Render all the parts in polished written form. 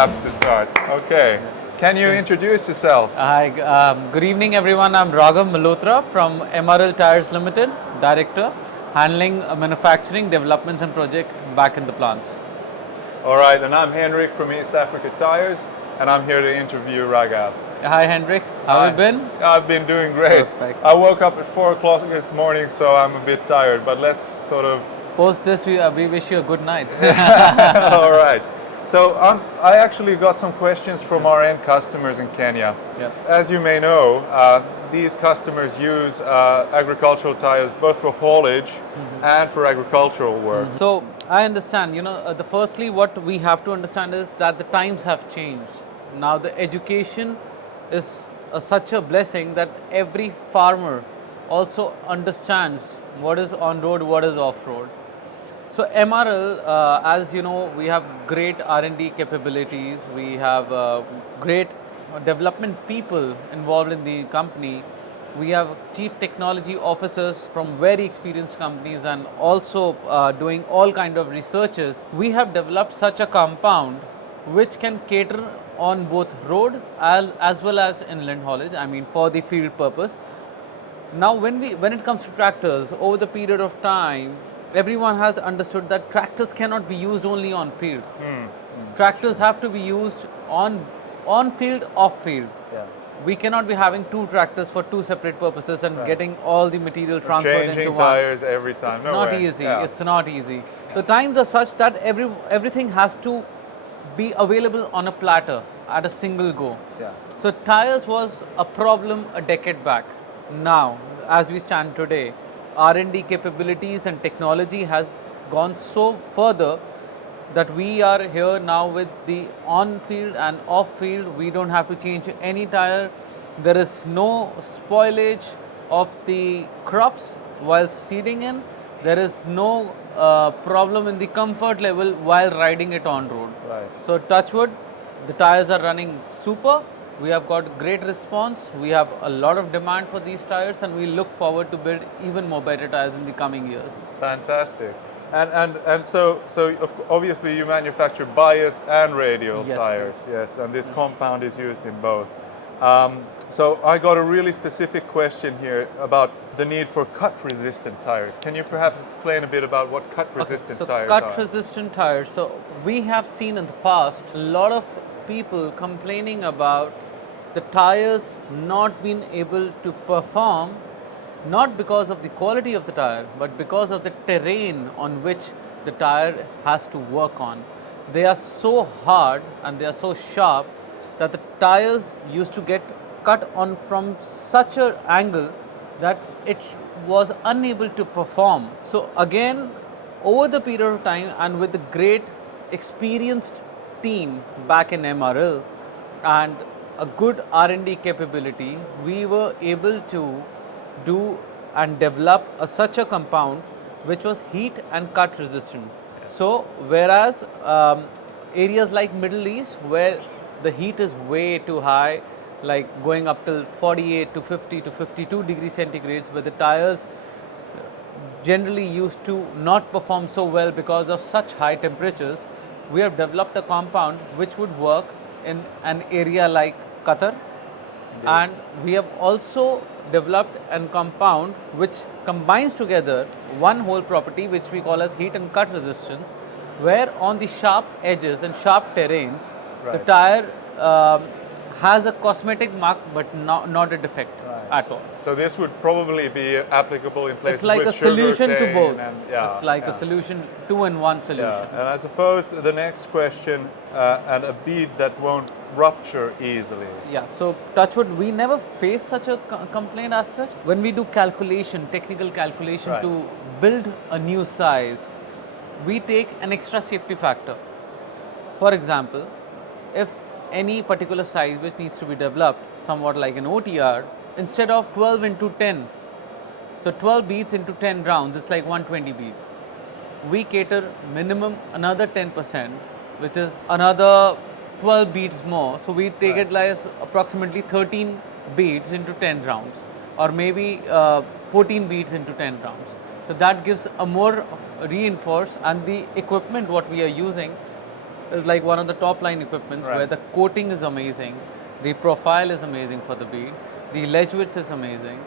laps to start. Okay. Can you introduce yourself? Hi, good evening everyone. I'm Raghav Malhotra from MRL Tires Limited, Director, handling manufacturing, developments and project back in the plants. All right, and I'm Henrik from East Africa Tires, and I'm here to interview Raghav. Hi Hendrik, how have you been? I've been doing great. Perfect. I woke up at 4 o'clock this morning, so I'm a bit tired, but let's sort of... Post this, we wish you a good night. All right. So I actually got some questions from our end customers in Kenya. Yeah. As you may know, these customers use agricultural tires both for haulage and for agricultural work. So I understand, firstly what we have to understand is that the times have changed. Now the education is such a blessing that every farmer also understands what is on road, what is off road. So MRL, as you know, we have great R&D capabilities. We have great development people involved in the company. We have chief technology officers from very experienced companies and also doing all kind of researches. We have developed such a compound which can cater on both road as well as inland haulage, I mean for the field purpose. Now when it comes to tractors, over the period of time, everyone has understood that tractors cannot be used only on field. Tractors have to be used on field, off field. Yeah. We cannot be having two tractors for two separate purposes and getting all the material transferred into Changing one. tires every time. It's No not way. easy. Yeah. It's not easy. So times are such that everything has to be available on a platter at a single go. Yeah. So tires was a problem a decade back. Now, as we stand today, R&D capabilities and technology has gone so further that we are here now with the on-field and off-field. We don't have to change any tire. There is no spoilage of the crops while seeding in. There is no problem in the comfort level while riding it on road. Right. So touch wood, the tires are running super. We have got great response. We have a lot of demand for these tires and we look forward to build even more better tires in the coming years. Fantastic. And so obviously you manufacture bias and radial Yes, tires, yes, and this compound is used in both. So I got a really specific question here about the need for cut-resistant tires. Can you perhaps explain a bit about what cut-resistant tires are? Cut-resistant tires. So we have seen in the past a lot of people complaining about the tires not being able to perform, not because of the quality of the tire, but because of the terrain on which the tire has to work on. They are so hard and they are so sharp that the tires used to get cut on from such an angle that it was unable to perform. So again, over the period of time and with the great experienced team back in MRL and a good R&D capability, we were able to do and develop such a compound which was heat and cut resistant. Yes. So whereas areas like Middle East where the heat is way too high, like going up till 48 to 50 to 52 degrees centigrades, where the tires generally used to not perform so well because of such high temperatures, we have developed a compound which would work in an area like Qatar. Indeed. And we have also developed a compound which combines together one whole property which we call as heat and cut resistance, where on the sharp edges and sharp terrains, the tire has a cosmetic mark but not a defect at all. So this would probably be applicable in places it's like with a solution to both. It's like a solution, two-in-one solution. Yeah. And I suppose the next question, and a bead that won't rupture easily. Yeah, so touch wood, we never face such a complaint as such. When we do calculation, technical calculation to build a new size, we take an extra safety factor. For example, if any particular size which needs to be developed, somewhat like an OTR, instead of 12 into 10, so 12 beads into 10 rounds, it's like 120 beads. We cater minimum another 10%, which is another 12 beads more. So we take it like approximately 13 beads into 10 rounds, or maybe 14 beads into 10 rounds. So that gives a more reinforced, and the equipment what we are using is like one of the top line equipments where the coating is amazing, the profile is amazing for the bead, the ledge width is amazing,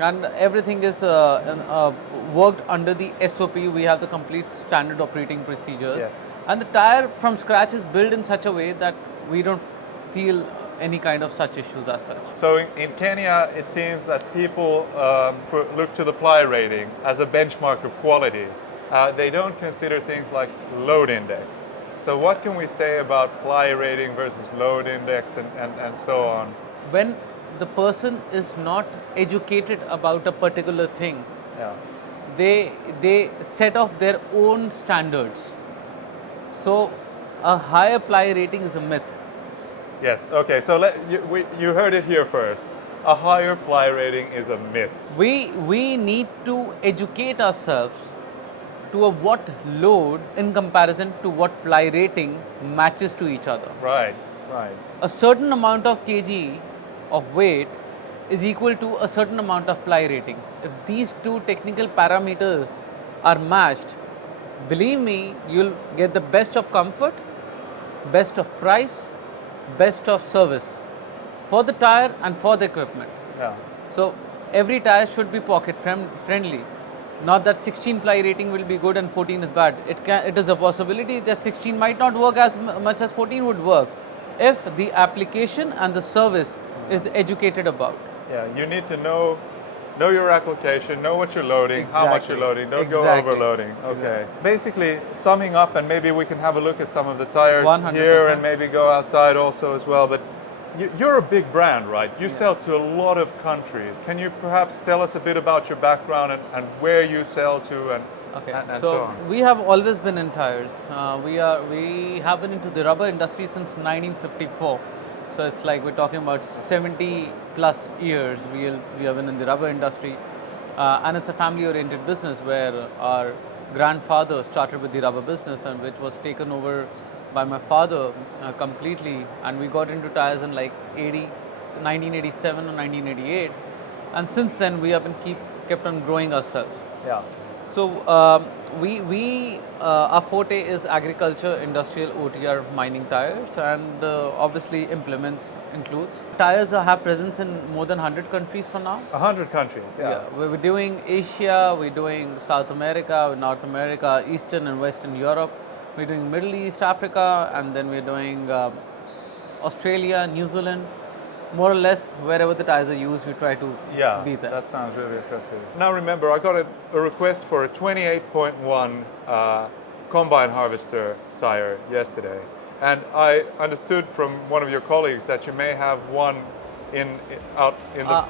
and everything is worked under the SOP. We have the complete standard operating procedures. Yes. And the tire from scratch is built in such a way that we don't feel any kind of such issues as such. So in Kenya, it seems that people look to the ply rating as a benchmark of quality. They don't consider things like load index. So what can we say about ply rating versus load index and so on? When the person is not educated about a particular thing, Yeah. they set off their own standards. So a higher ply rating is a myth. Yes, okay, so you heard it here first. A higher ply rating is a myth. We need to educate ourselves to a what load in comparison to what ply rating matches to each other. Right. A certain amount of kg of weight is equal to a certain amount of ply rating. If these two technical parameters are matched, believe me, you'll get the best of comfort, best of price, best of service for the tire and for the equipment. Yeah. So every tire should be pocket friendly. Not that 16 ply rating will be good and 14 is bad. It is a possibility that 16 might not work as much as 14 would work if the application and the service is educated about. Yeah, you need to know your application, know what you're loading, how much you're loading, don't go overloading. Okay. Basically, summing up, and maybe we can have a look at some of the tires 100%. here and maybe go outside also as well. But you're a big brand, right? You sell to a lot of countries. Can you perhaps tell us a bit about your background and where you sell to and so on? We have always been in tires. We have been into the rubber industry since 1954. So it's like we're talking about 70 plus years we have been in the rubber industry, and it's a family-oriented business where our grandfather started with the rubber business and which was taken over by my father completely, and we got into tires in like 1987 or 1988, and since then we have been kept on growing ourselves. Yeah. So our forte is agriculture, industrial, OTR, mining tires, and obviously implements includes. Tires have presence in more than 100 countries for now. 100 countries, yeah. We're doing Asia, we're doing South America, North America, Eastern and Western Europe. We're doing Middle East, Africa, and then we're doing Australia, New Zealand. More or less, wherever the tires are used, we try to be there. That sounds really impressive. Now remember, I got a request for a 28.1 combine harvester tire yesterday. And I understood from one of your colleagues that you may have one out in the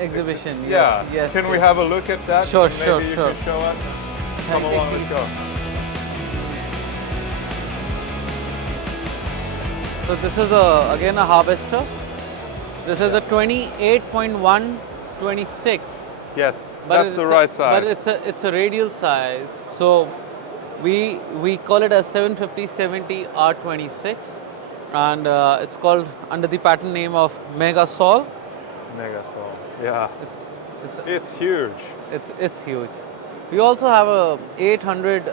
exhibition. Yeah. Yes, Can we have a look at that? Sure, Maybe sure, you sure. could show us? Come along, let's go. So this is again a harvester. This is a 28.1 26. Yes, But that's the right size. But it's a radial size. So we call it as 750/70 R26, and it's called under the patent name of Mega Sol. Megasol. Yeah. It's huge. It's huge. We also have a 800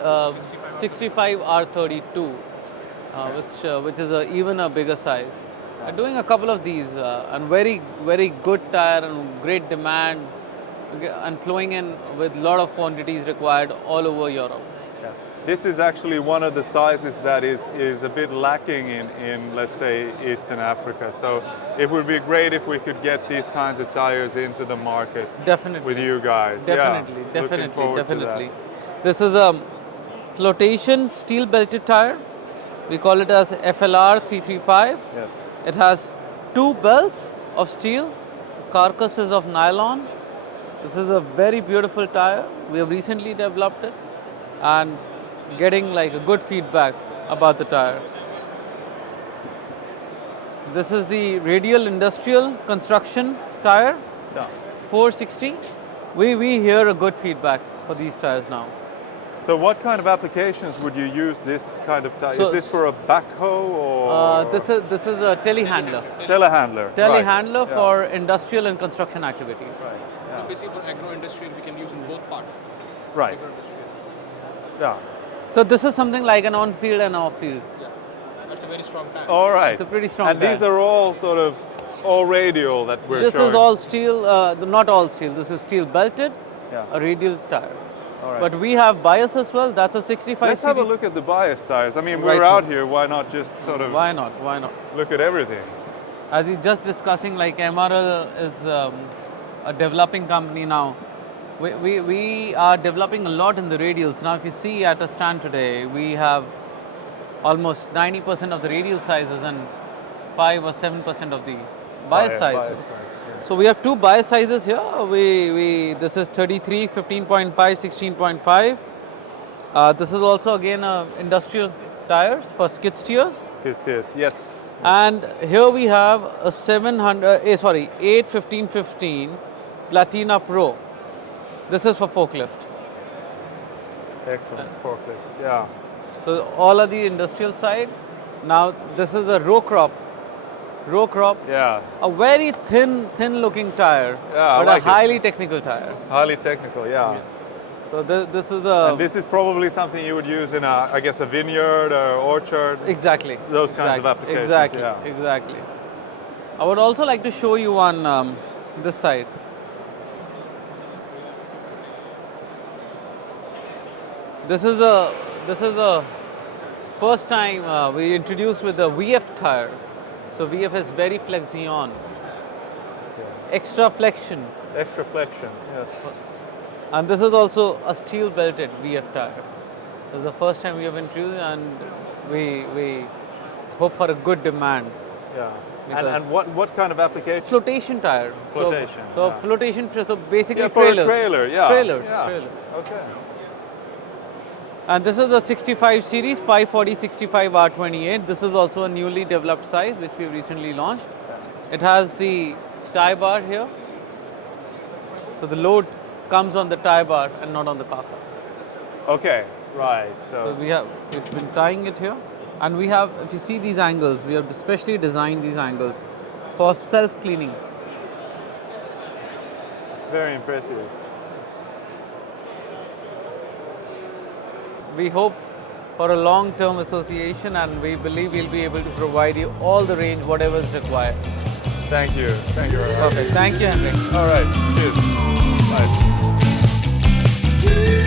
65 R32, which is even a bigger size. Doing a couple of these and very good tire and great demand and flowing in with a lot of quantities required all over Europe. Yeah. This is actually one of the sizes that is a bit lacking in let's say Eastern Africa. So it would be great if we could get these kinds of tires into the market. Definitely. With you guys. Definitely, yeah. Looking forward to definitely. that. This is a flotation steel belted tire. We call it as FLR 335. Yes. It has two belts of steel, carcasses of nylon. This is a very beautiful tire. We have recently developed it and getting like a good feedback about the tire. This is the radial industrial construction tire, Yeah. 460. We hear a good feedback for these tires now. So what kind of applications would you use this kind of tire? So- is this for a backhoe or This is a telehandler. telehandler? Telehandler Right. for industrial and construction activities. Right. So basically for agro-industrial, we can use in both parts. Right. Agro-industrial. Yeah. So this is something like an on-field and off-field. Yeah. That's a very strong tire. All right. It's a pretty strong And these tire. are all sort of all radial that we're This showing. is all steel, not all steel. This is steel belted, Yeah. a radial tire. All right. But we have bias as well. That's a 65 Let's have a series. look at the bias tires. I mean, Right we're out here. here. Why not just sort of Why not? Why not? look at everything? As we just discussing, like MRL is a developing company now. We are developing a lot in the radials. Now, if you see at a stand today, we have almost 90% of the radial sizes and 5 or 7% of the bias sizes. yeah. So we have two bias sizes here. This is 33, 15.5, 16.5. This is also again industrial tires for skid steers. Skid steers, yes. And here we have a 8 1515 Platina Pro. This is for forklift. Excellent forklifts, yeah. So all of the industrial side. Now this is a row crop. Row crop, Yeah, a very thin looking tire, Yeah, I but like a it. highly technical tire. highly technical, yeah. So this is a And this is probably something you would use in a, I guess, a vineyard or orchard. exactly those kinds of applications, Exactly, yeah. exactly. I would also like to show you on this side. This is a first time we introduced with the VF tire. So VF is very flexion, extra flexion, Extra flexion, yes. and this is also a steel belted VF tire. This is the first time we have introduced, and we hope for a good demand. Yeah. Because- And what kind of application? Flotation tire. Flotation, So yeah. flotation. So basically Yeah, for a trailers. trailer, yeah. Trailers. Yeah. Trailers. Okay. And this is the 65 series, 540 65 R28. This is also a newly developed size which we recently launched. It has the tie bar here. So the load comes on the tie bar and not on the carcass. Okay, right. So we've been tying it here. And we have, if you see these angles, we have especially designed these angles for self-cleaning. Very impressive. We hope for a long-term association, and we believe we'll be able to provide you all the range, whatever is required. Thank you. Thank you, Raghav. Perfect. Thank you, Henrik. All right. Cheers. Bye.